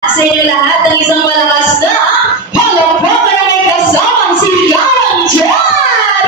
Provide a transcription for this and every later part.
Sa inyo lahat ng isang malakas na palakpakan na may kasamang si Yang Jan!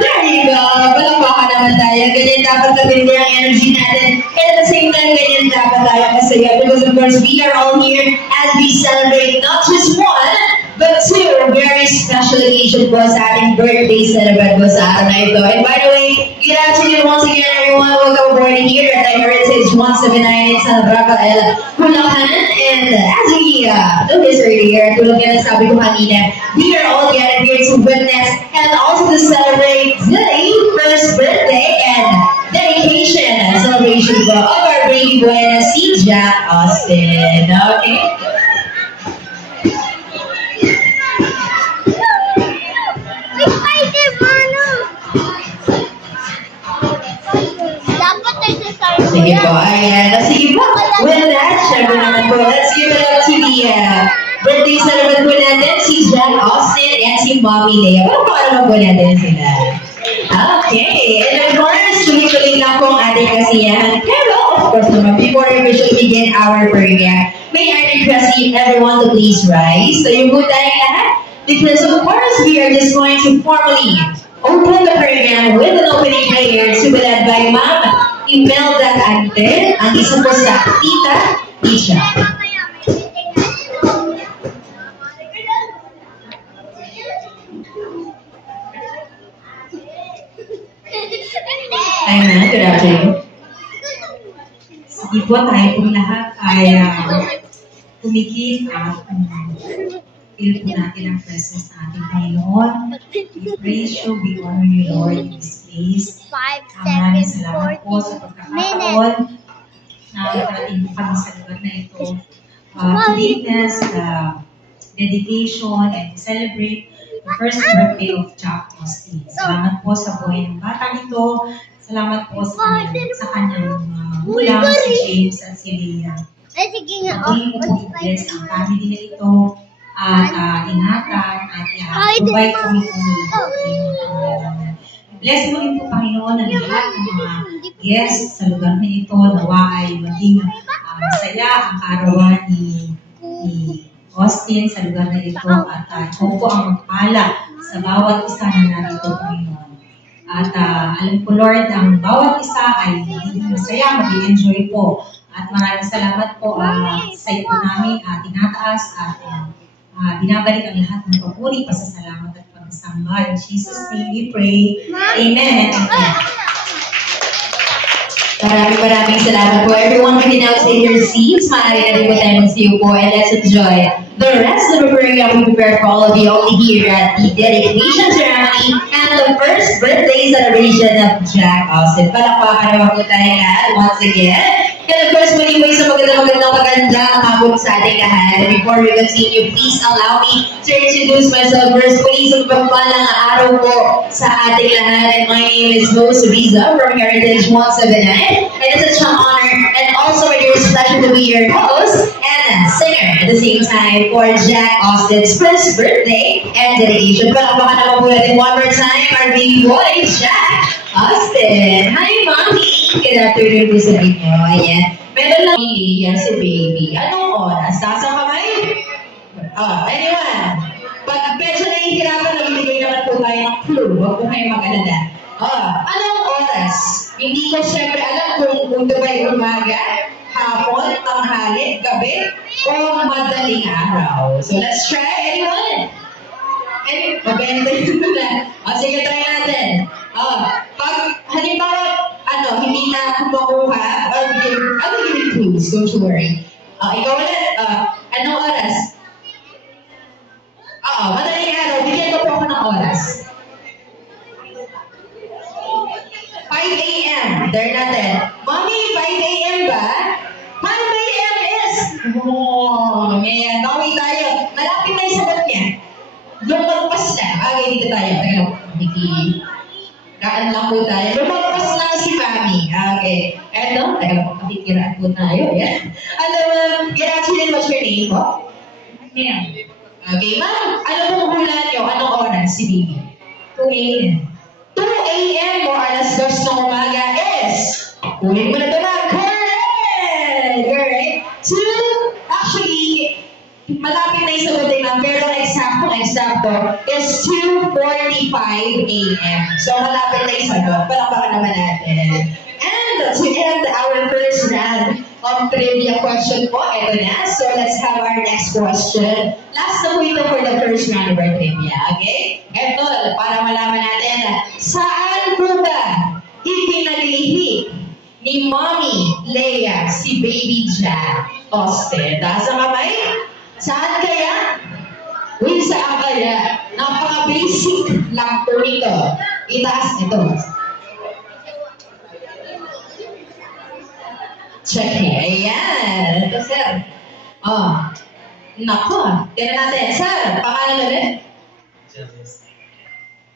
There you go! Palakpakan naman tayo. Ganyan dapat kapindi ang energy natin. And at the same time, ganyan dapat tayo kasaya. Because of course, we are all here as we celebrate not just one, but two very special occasion po sa ating birthday celebrate po sa araw na ito. And by the way, good afternoon once again everyone. Welcome aboard here at the Heritage 179 in Santa Rafael, Bulacan. And as we noticed earlier, tulad nga na sabi ko kanina, we are all gathered here to witness and also to celebrate the first birthday and dedication celebration po of our baby boy na si Jack Austin. Okay? Sige po, ayan. Sige po. With that, syempre naman po, let's give it up to the birthday celebrant po natin, si Jack Austin and si Mommy Leia. Pero po naman po natin sila. Okay. And of course, tuloy-tuloy lang po ang ating kasiyahan. Pero, of course naman, before we should begin our program, may I request everyone to please rise. So yung po tayong lahat. Because of course, we are just going to formally open the program with an opening prayer to be led by Ma'am Imelda Ante, ang isa po sa Tita Isha. Ayan, good afternoon. Sige po, tayo pong lahat ay kumikit at feel po natin ang presence ng ating Panginoon. We praise you, we honor you, Lord, in this place. Maraming salamat po sa pagkakataon na nakarating po kami sa lugar na ito. To witness the dedication and to celebrate the first birthday of Jack Austin. Salamat po sa buhay ng batang ito. Salamat po sa kanyang gulang, si James at si Leia. Patuloy po po i-bless ang family na ito at ingatan at provide kami kung bless mo rin po, Panginoon, ang lahat ng mga guests sa lugar na ito. Nawa ay maging masaya ang kaarawan ni Austin sa lugar na ito at ikaw po ang magpala sa bawat isa na narito, Panginoon. At alam ko, Lord, ang bawat isa ay magiging masaya, mag-enjoy po. At maraming salamat po sa ito namin tinataas at binabalik ang lahat ng papuri, pasasalamat at pagsamba. In Jesus' name we pray. Amen. Maraming salamat po. Everyone can now take your seats. Maaari na rin po tayo mag-see po and let's enjoy the rest of the program we prepared for all of you only here at the dedication ceremony and the first birthday celebration of Jack Austin. Palakpakan naman po tayo lahat once again. And of course, muli po isang magandang hapon sa ating lahat. Before we continue, please allow me to introduce myself first. Please, ang pagpalang araw po sa ating lahat. And my name is Rose Riza from Heritage 179. And it's such an honor and also my dearest pleasure to be your host and singer at the same time for Jack Austin's first birthday and dedication. Palakpakan naman po natin one more time our baby boy, Jack Austin. Hi, Mommy! Good afternoon po sa inyo. Ayan. Meron lang yan si baby. Anong oras? Nasa kamay? Anyone? Pag medyo nahihirapan, nabibigay naman po tayo ng clue. Huwag po kayo mag-alala. Anong oras? Hindi ko syempre alam kung ito ba yung umaga, hapon, tanghali, gabi, o madaling araw. So let's try. Anyone? Mabenta yun na. Sige, try natin. Pag halimbawa, hindi na kumakuha, I'll give you clues, don't you worry. Ikaw ulit, anong oras? Madaling araw, bigyan ko po ako ng oras. 5 a.m. There natin. Mommy, 5 a.m. ba? 5 a.m. is... Ngayon, bawi tayo. Malapit na yung sagot niya. Lumagpas na. Okay, dito tayo. Kaan lang po tayo. Lumagpas lang si Mami. Okay. Eto, pakikiraan po tayo. Good afternoon, what's your name po? Ma'am. Okay, ma'am. Ano pong hulaan nyo? Anong oras si baby? 2 a.m. 2 a.m. o alas 2 ng umaga is... Ulit mo na ito na. Correct! Actually, malapit na yung sagutin na, pero eksakto is 2:45 a.m. So, malapit na yung sagot. Palakpakan naman natin. And to end our first round of trivia question po, ito na. So, let's have our next question. Last na po ito for the first round of our trivia, okay? Ito, para malaman natin, saan po ba ipinaglihi ni Mommy Leia si Baby Ja Austin? Taas ang kamay? Saan kaya? Uy, saan kaya? Napaka-basic lang po ito. Itaas ito. Check it. Ayan. Ito, sir. Oh. Naku. Tignan natin. Sir, pangalan ulit?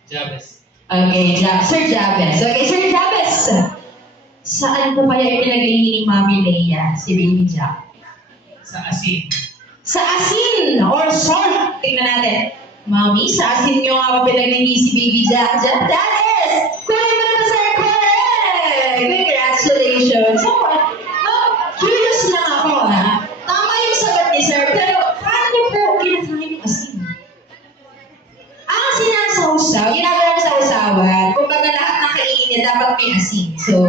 Jabez. Okay, Sir Jabez. Okay, Sir Jabez. Saan po kaya ipinaglihi ni Mommy Leia si Baby Ja? Sa asin. Sa asin or salt. Tingnan natin. Mommy, sa asin nyo nga po pinaglihi si Baby Ja. That is! Correct na sir! Correct! Congratulations! So, curious lang ako ha. Tama yung sagot ni sir, pero paano po kinakain yung asin? Ang sinasawsaw, ginagawa sa usawan, kung baga lahat ng kainin niya dapat may asin. So,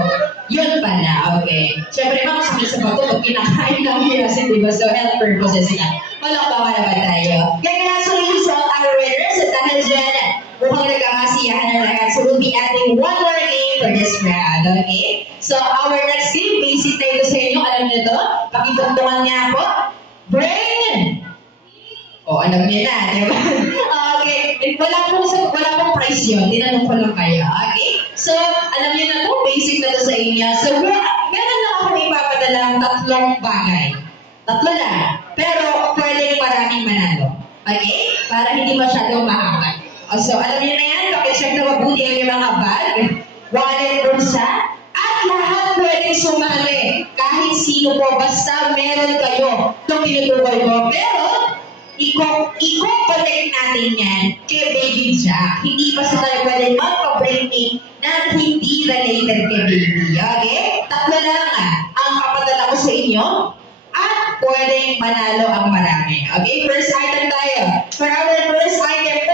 yun pala, okay. Siyempre, makasakit sa bato pag kinakain lang yung asin, diba? So, health purposes lang. Malakpakan naman tayo. Congratulations all our winners. At dahil dyan, mukhang nagkakasiyahan na lahat. So, we'll be adding one more game for this round, okay? So, our next game, basic na ito sa inyo. Alam niyo to? Pakitungtungan niya ako. Bring! O, alam niyo na, di ba? Okay. Wala pong price yun. Tinanong ko lang kayo. Okay? So, alam niyo na to. Basic na to sa inyo. So, meron lang ako ipapadalang tatlong bagay. Tatlo lang. Pero, pwedeng maraming manalo. Okay? Para hindi masyadong mahangad. So, alam niyo na yan. Pakicheck na mabuti ang yung mga bag, wallet, bulsa, at lahat pwedeng sumali. Kahit sino po, basta meron kayo itong tinutukoy ko. Pero, i-connect natin yan kay Baby Ja. Hindi pa sa tayo pwedeng magpa-bring in na hindi related kay Baby. Okay? Tatlo lang ang papadala ko sa inyo at pwedeng manalo ang marami. Okay? First item tayo. For our first item,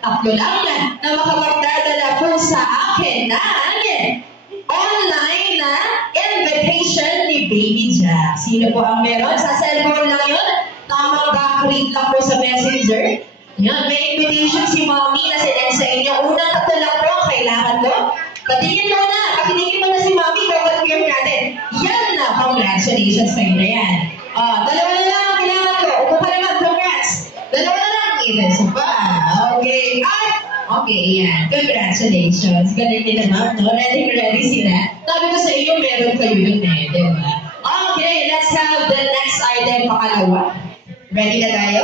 tatlo lang na makapagdadala po sa akin ng online na invitation ni Baby Ja. Sino po ang meron? Sa cellphone lang yun? Tamang back-read lang po sa messenger. Yan, may invitation si Mommy na sinend sa inyo. Unang tatlo lang po ang kailangan ko. Patingin mo na. Patingin mo na si Mommy. Confirm natin. Yan na. Congratulations sa inyo yan. Dalawa na lang ang kailangan ko. Upo ka naman. Congrats. Dalawa na lang. Even so pa. Okay. Okay, yan. Congratulations. Galing din naman, no? Ready sila. Sabi ko sa inyo, meron kayo yun eh. Diba? Okay, let's have the next item, pakalawa. Ready na tayo?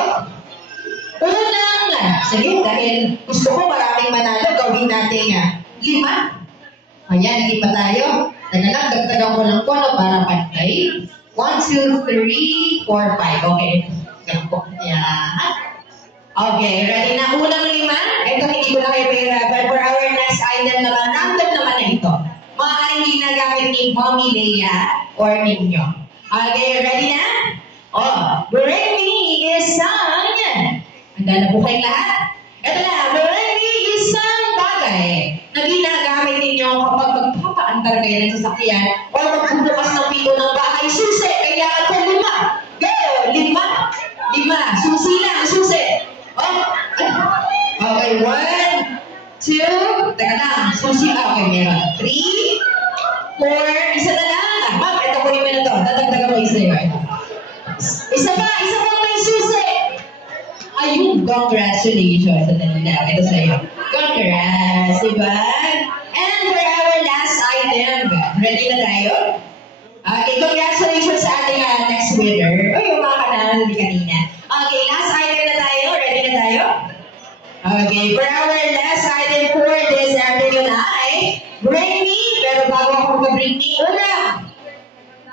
Unang, sige, dahil gusto ko maraming manalo, gawin natin 5. Ayan, 5 tayo. Teka lang, dagdagan ko lang po, para pantay. 1, 2, 3, 4, 5. Okay. Ganun po. Yan. Okay, ready na? Unang 5. Ito, hindi ko na kayo pahirapan. For our next item naman, random naman na ito. Maaaring hindi nagamit ni Mommy Leia or ninyo. Okay, ready na? Bring me isang... Handa na po kayong lahat? Ito na, bring me isang bagay na ginagamit ninyo kapag magpapaandar kayo ng sasakyan o magbubukas ng pinto ng bahay. Susi! Kailangan ko 5. Go! 5. Susi lang, susi. Okay, 1, 2, teka lang, susi, okay, meron. 3, 4, isa na lang. Ma'am, ito ko yung to. Dadagdagan mo isa yun. Isa pa may susi. Ayun, congratulations. Sandali lang, ito sa'yo. Congrats, diba? And for our last item, ready na tayo? Okay, congratulations sa ating next winner. Yung mga kanal kanina. Okay, last item na tayo. Ready na tayo? Okay, for our last item for this afternoon ay bring me, pero bago ako mag-bring me,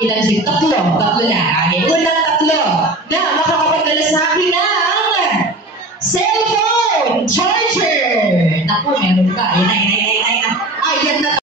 ilan siya? Tatlo lang. Okay, unang 3 na makakapagdala sa akin ng cellphone charger. Naku, meron ka. Yan.